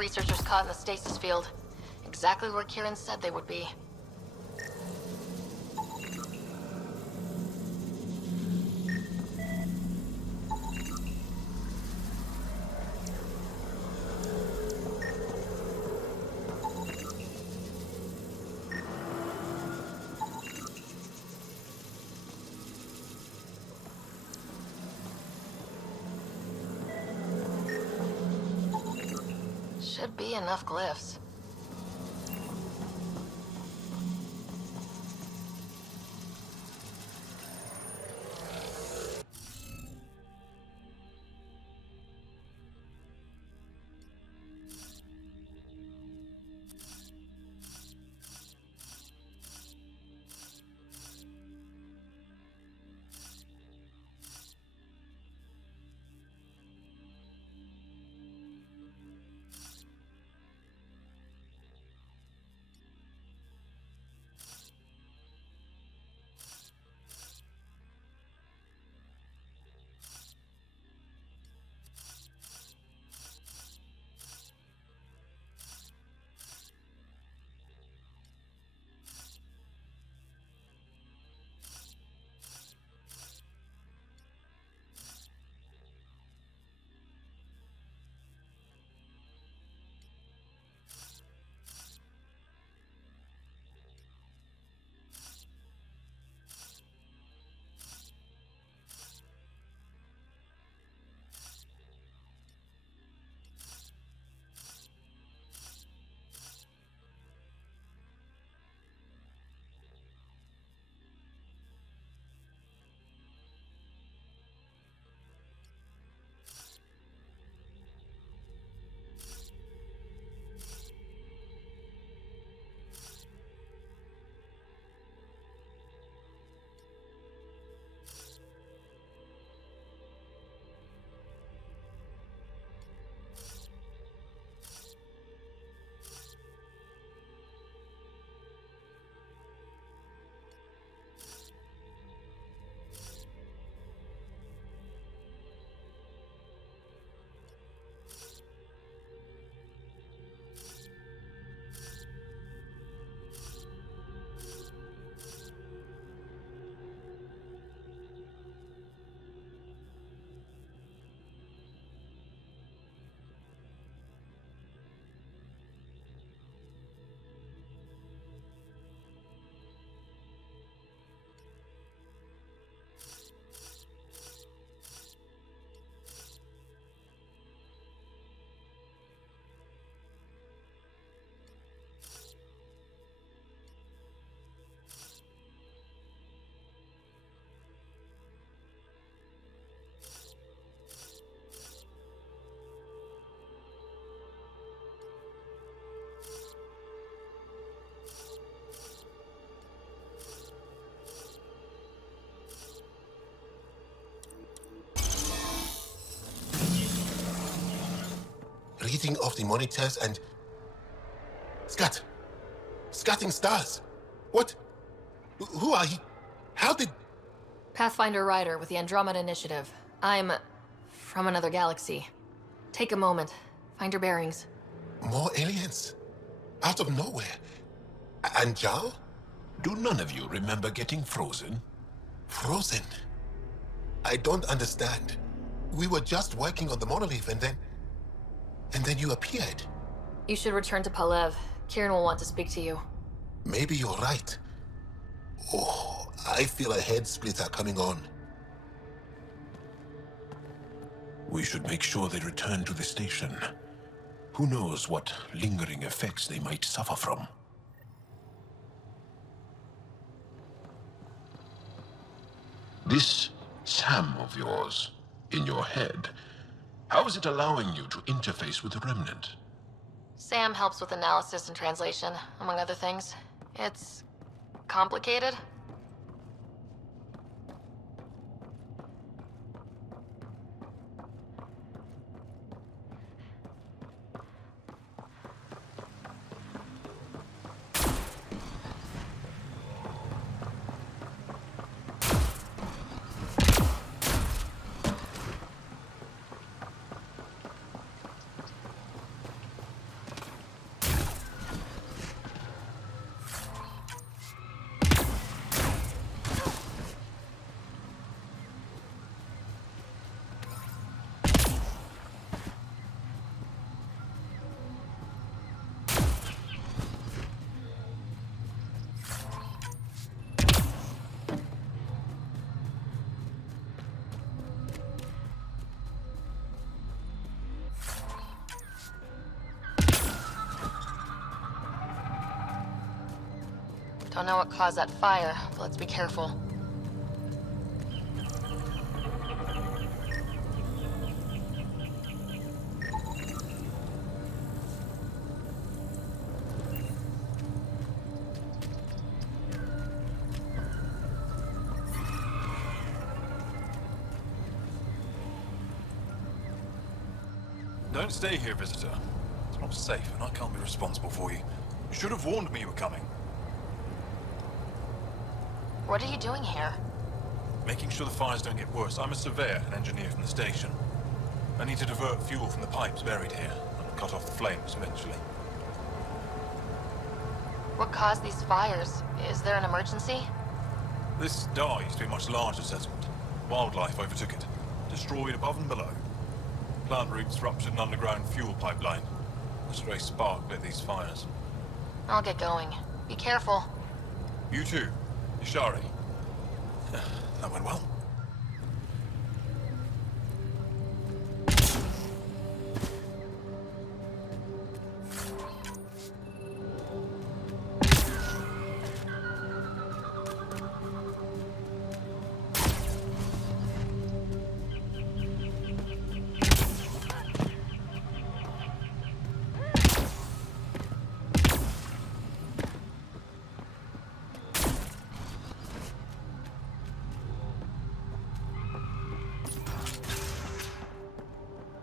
researchers caught in the stasis field. Exactly where Kieran said they would be. Should be enough glyphs. Reading off the monitors and... Scatting stars. What? Who are you? How did... Pathfinder Rider with the Andromeda Initiative. I'm... from another galaxy. Take a moment. Find your bearings. More aliens? Out of nowhere? And Jal? Do none of you remember getting frozen? Frozen? I don't understand. We were just working on the monolith and then you appeared. You should return to Palev. Kieran will want to speak to you. Maybe you're right. Oh, I feel a head splitter coming on. We should make sure they return to the station. Who knows what lingering effects they might suffer from. This Sam of yours, in your head, how is it allowing you to interface with the Remnant? Sam helps with analysis and translation, among other things. It's... complicated. Don't know what caused that fire, but let's be careful. Don't stay here, visitor. It's not safe, and I can't be responsible for you. You should have warned me you were coming. What are you doing here? Making sure the fires don't get worse. I'm a surveyor and engineer from the station. I need to divert fuel from the pipes buried here, and cut off the flames eventually. What caused these fires? Is there an emergency? This dye used to be a much larger settlement. Wildlife overtook it, destroyed above and below. Plant roots ruptured an underground fuel pipeline. A stray spark lit these fires. I'll get going. Be careful. You too, Ishari. That went well.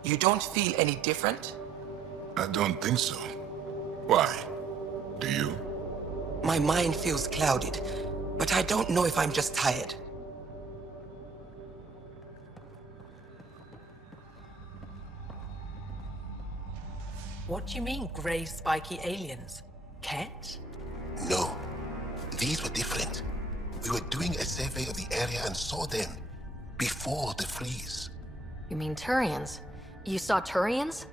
You don't feel any different? I don't think so. Why? Do you? My mind feels clouded, but I don't know if I'm just tired. What do you mean, grey spiky aliens? Ket? No, these were different. We were doing a survey of the area and saw them before the freeze. You mean Turians? You saw Turians?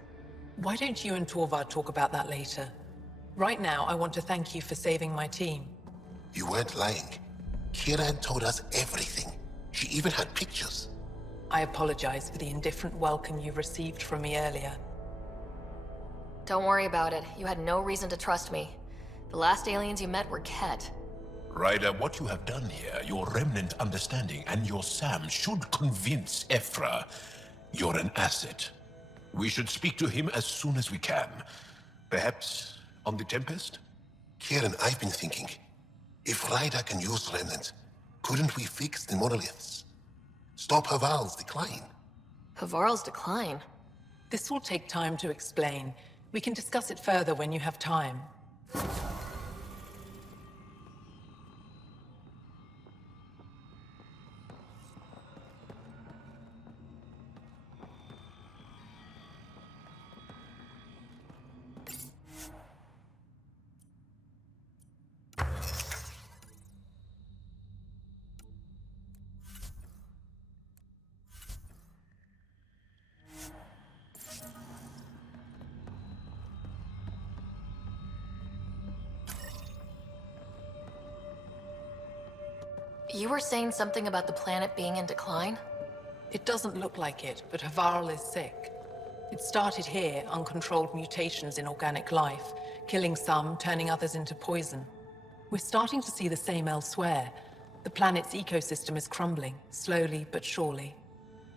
Why don't you and Torvald talk about that later? Right now, I want to thank you for saving my team. You weren't lying. Kiran told us everything. She even had pictures. I apologize for the indifferent welcome you received from me earlier. Don't worry about it. You had no reason to trust me. The last aliens you met were Ket. Ryder, what you have done here, your remnant understanding and your Sam should convince Ephra you're an asset. We should speak to him as soon as we can. Perhaps on the Tempest? Kiran, I've been thinking. If Ryder can use remnant, couldn't we fix the monoliths? Stop Havarl's decline? Havarl's decline? This will take time to explain. We can discuss it further when you have time. You were saying something about the planet being in decline? It doesn't look like it, but Havaral is sick. It started here, uncontrolled mutations in organic life, killing some, turning others into poison. We're starting to see the same elsewhere. The planet's ecosystem is crumbling, slowly but surely.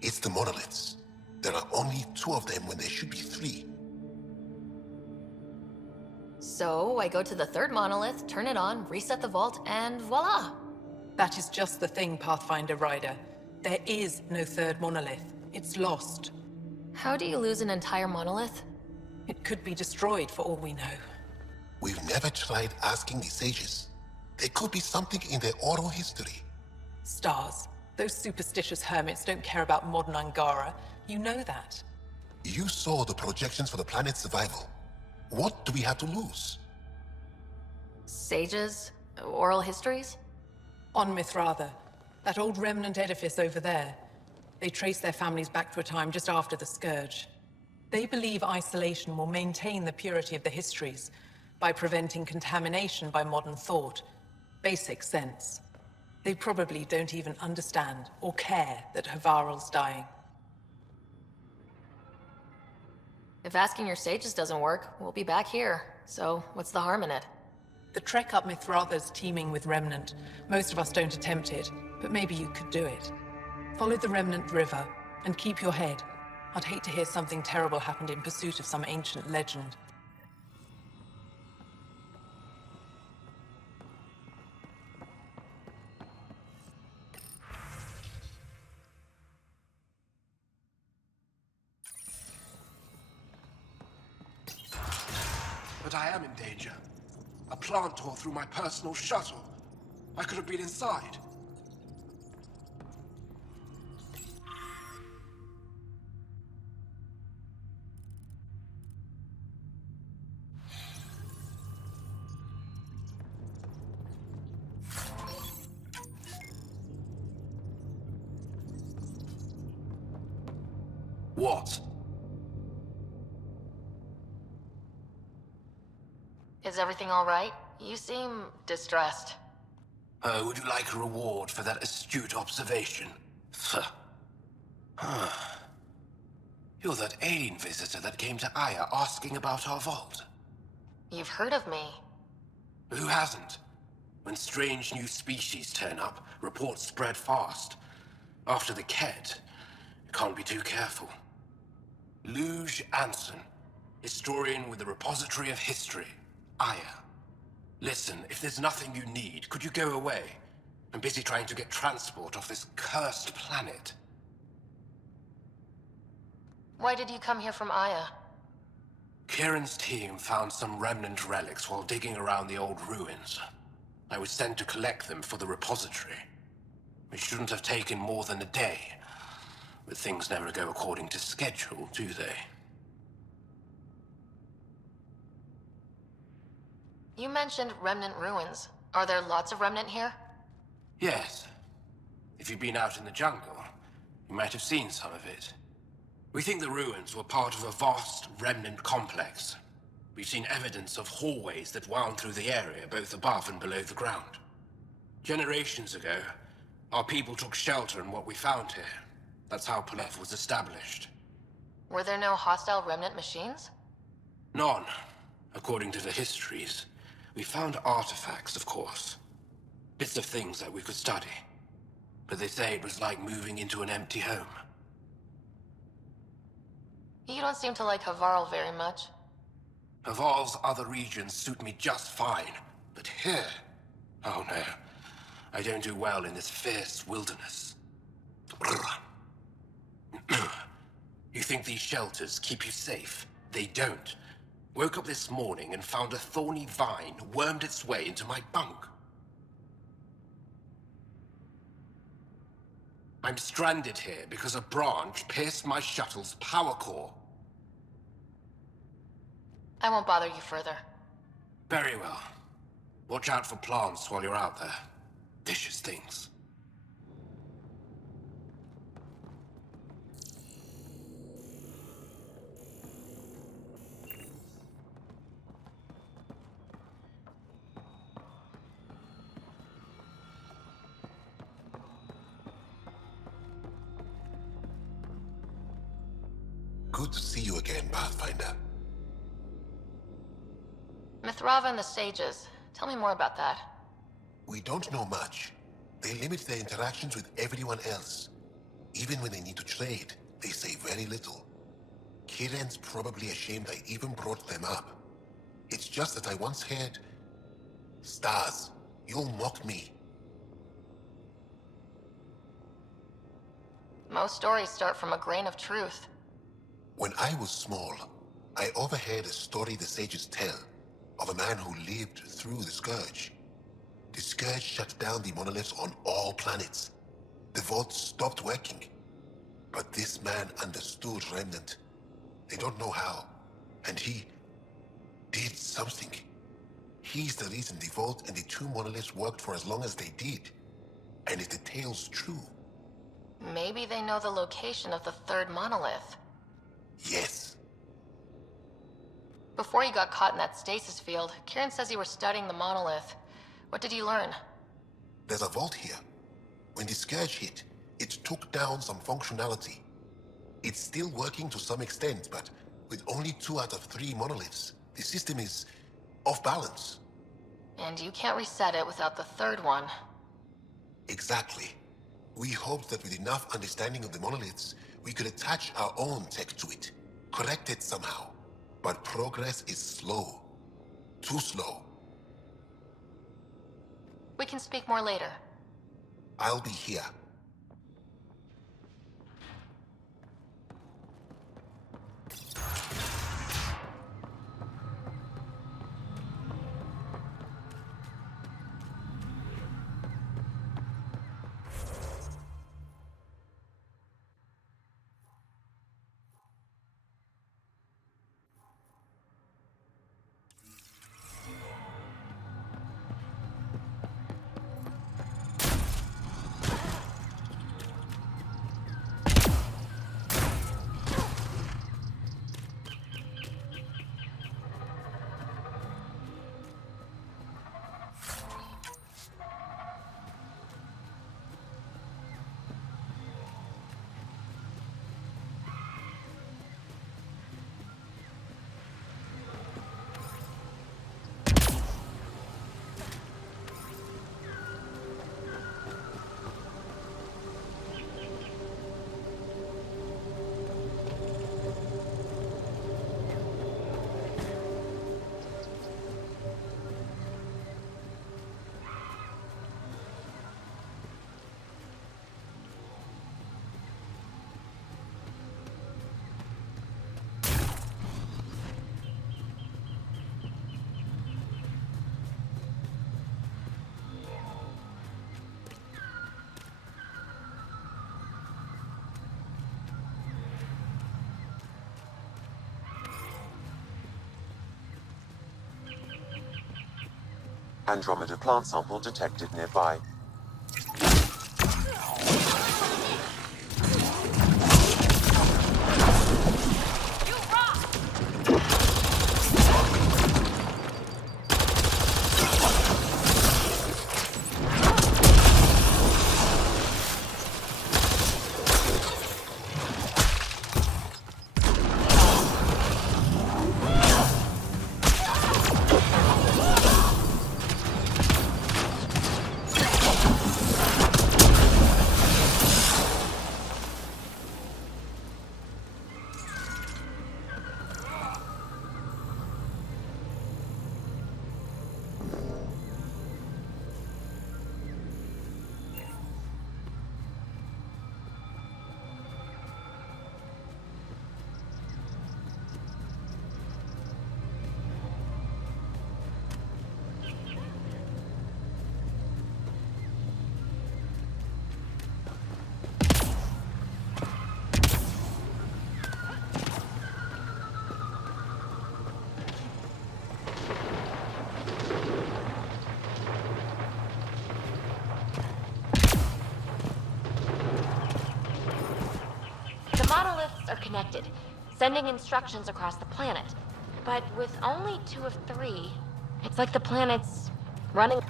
It's the monoliths. There are only 2 of them when there should be 3. So, I go to the 3rd monolith, turn it on, reset the vault, and voila! That is just the thing, Pathfinder Ryder. There is no 3rd monolith. It's lost. How do you lose an entire monolith? It could be destroyed for all we know. We've never tried asking the sages. There could be something in their oral history. Stars. Those superstitious hermits don't care about modern Angara. You know that. You saw the projections for the planet's survival. What do we have to lose? Sages? Oral histories? On Mithratha, that old remnant edifice over there. They trace their families back to a time just after the Scourge. They believe isolation will maintain the purity of the histories by preventing contamination by modern thought. Basic sense. They probably don't even understand or care that Havarl's dying. If asking your sages doesn't work, we'll be back here. So, what's the harm in it? The trek up Mithratha's teeming with Remnant. Most of us don't attempt it, but maybe you could do it. Follow the Remnant River, and keep your head. I'd hate to hear something terrible happened in pursuit of some ancient legend. But I am in danger. A plant tore through my personal shuttle. I could have been inside. What? Is everything all right? You seem distressed. Would you like a reward for that astute observation? You're that alien visitor that came to Aya asking about our vault. You've heard of me. Who hasn't? When strange new species turn up, reports spread fast. After the Ked, you can't be too careful. Luge Anson, historian with the Repository of History, Aya. Listen, if there's nothing you need, could you go away? I'm busy trying to get transport off this cursed planet. Why did you come here from Aya? Kieran's team found some remnant relics while digging around the old ruins. I was sent to collect them for the repository. It shouldn't have taken more than a day. But things never go according to schedule, do they? You mentioned remnant ruins. Are there lots of remnant here? Yes. If you've been out in the jungle, you might have seen some of it. We think the ruins were part of a vast remnant complex. We've seen evidence of hallways that wound through the area, both above and below the ground. Generations ago, our people took shelter in what we found here. That's how Palev was established. Were there no hostile remnant machines? None, according to the histories. We found artifacts, of course. Bits of things that we could study. But they say it was like moving into an empty home. You don't seem to like Havaral very much. Haval's other regions suit me just fine. But here... oh no. I don't do well in this fierce wilderness. You think these shelters keep you safe? They don't. Woke up this morning and found a thorny vine wormed its way into my bunk. I'm stranded here because a branch pierced my shuttle's power core. I won't bother you further. Very well. Watch out for plants while you're out there. Vicious things. Good to see you again, Pathfinder. Mithrava and the Sages. Tell me more about that. We don't know much. They limit their interactions with everyone else. Even when they need to trade, they say very little. Kieran's probably ashamed I even brought them up. It's just that I once heard... Stars, you'll mock me. Most stories start from a grain of truth. When I was small, I overheard a story the sages tell of a man who lived through the Scourge. The Scourge shut down the monoliths on all planets. The vaults stopped working. But this man understood Remnant. They don't know how. And he did something. He's the reason the vault and the two monoliths worked for as long as they did. And if the tale's true... Maybe they know the location of the third monolith. Yes. Before you got caught in that stasis field, Kieran says you were studying the monolith. What did you learn? There's a vault here. When the Scourge hit, it took down some functionality. It's still working to some extent, but with only 2 out of 3 monoliths, the system is off balance. And you can't reset it without the third one. Exactly. We hoped that with enough understanding of the monoliths, we could attach our own tech to it, correct it somehow. But progress is slow. Too slow. We can speak more later. I'll be here. Andromeda plant sample detected nearby. Monoliths are connected, sending instructions across the planet. But with only 2 of 3, it's like the planet's running...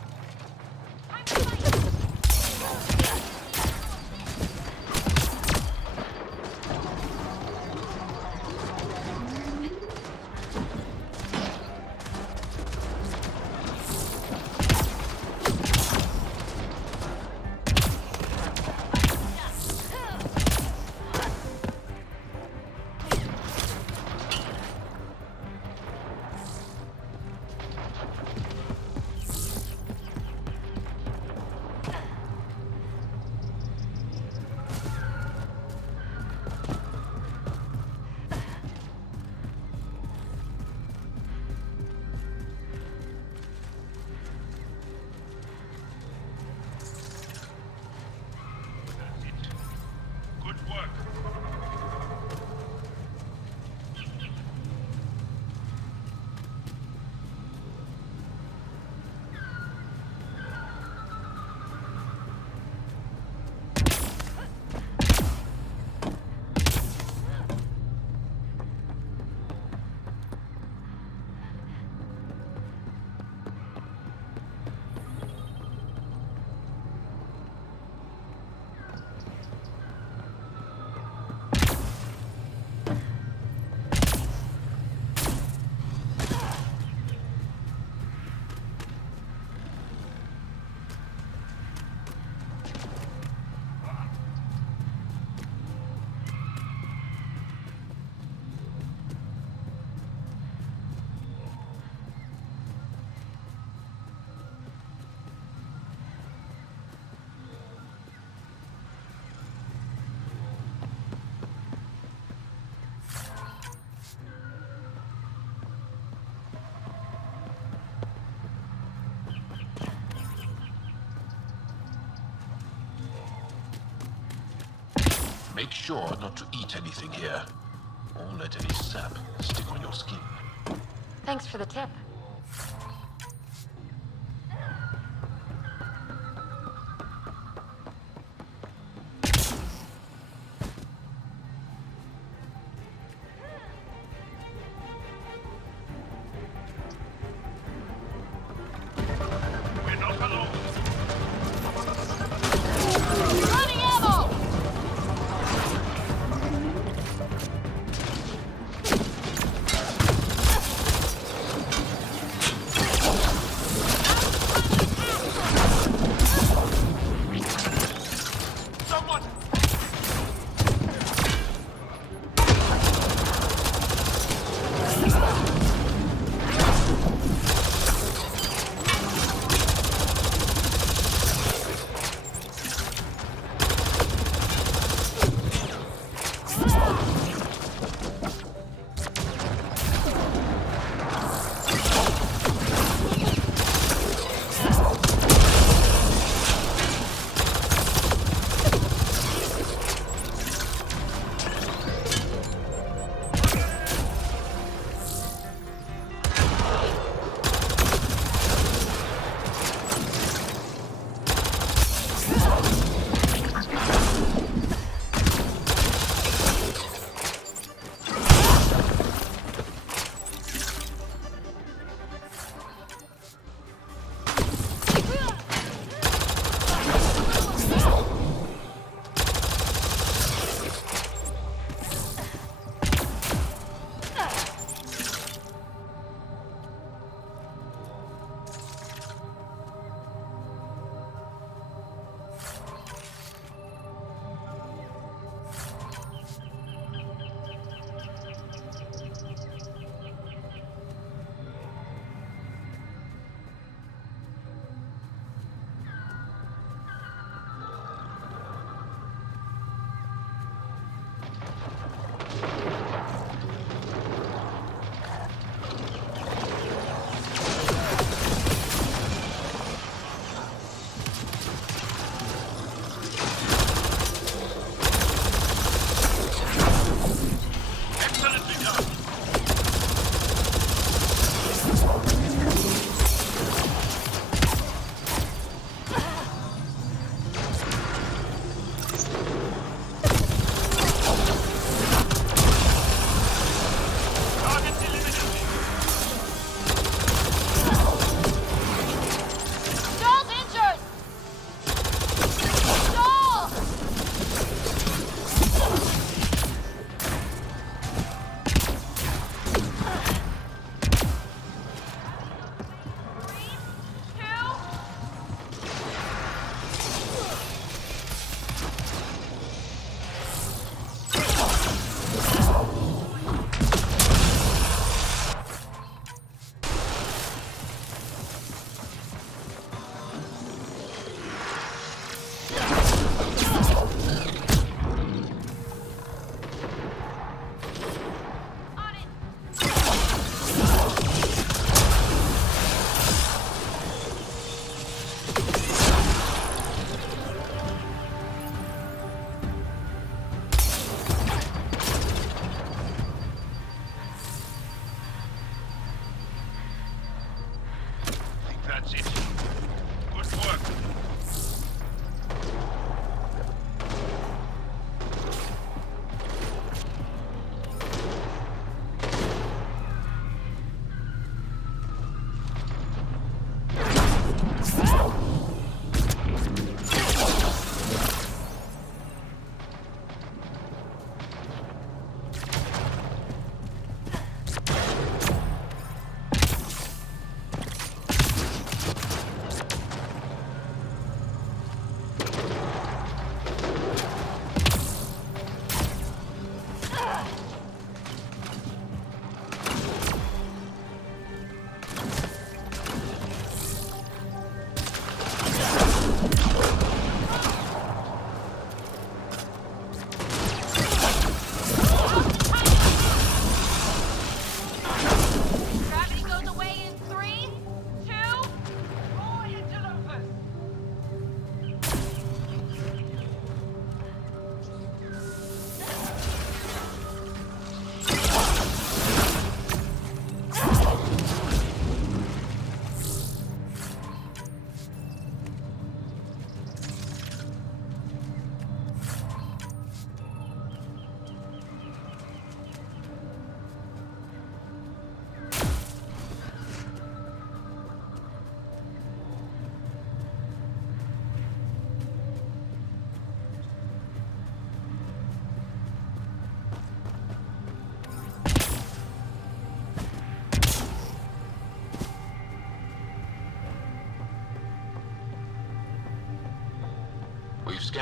Make sure not to eat anything here, or let any sap stick on your skin. Thanks for the tip.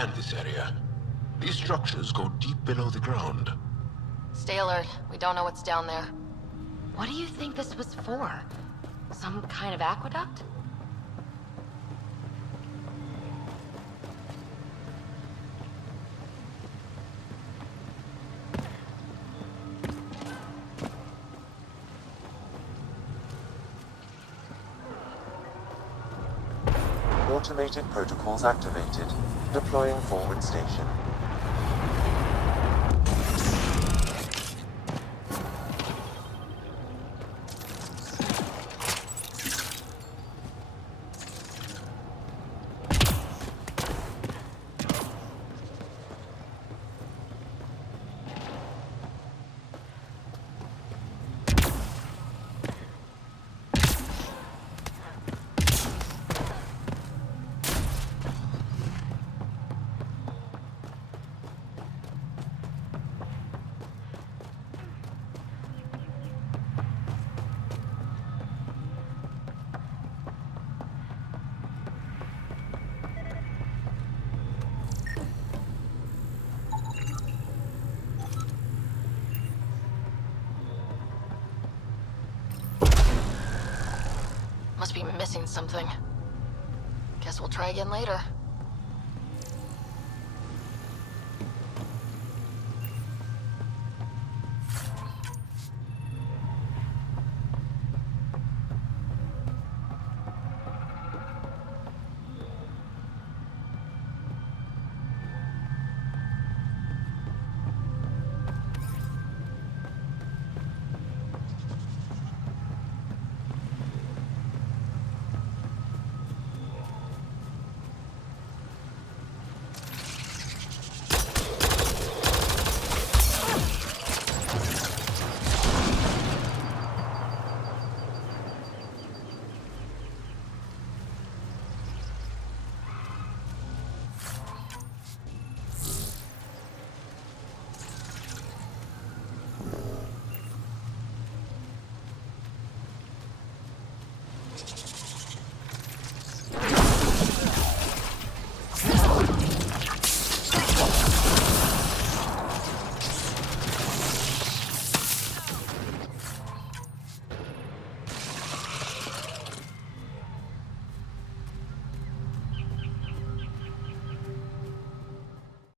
understand this area. These structures go deep below the ground. Stay alert. We don't know what's down there. What do you think this was for? Some kind of aqueduct? Automated protocols activated. Deploying forward station. Must be missing something. Guess we'll try again later.